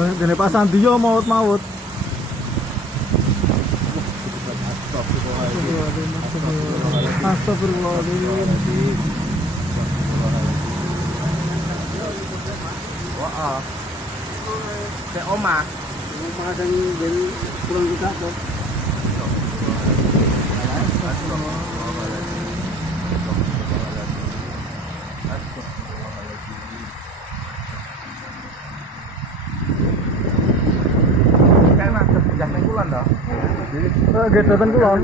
Dene pasang dia maut-maut. Astagfirullahaladzim. Wah. Kayak omah. Omah dan dari pulang kita tuh. Kayak mas, jangan kulon dah. Gedatan kulon.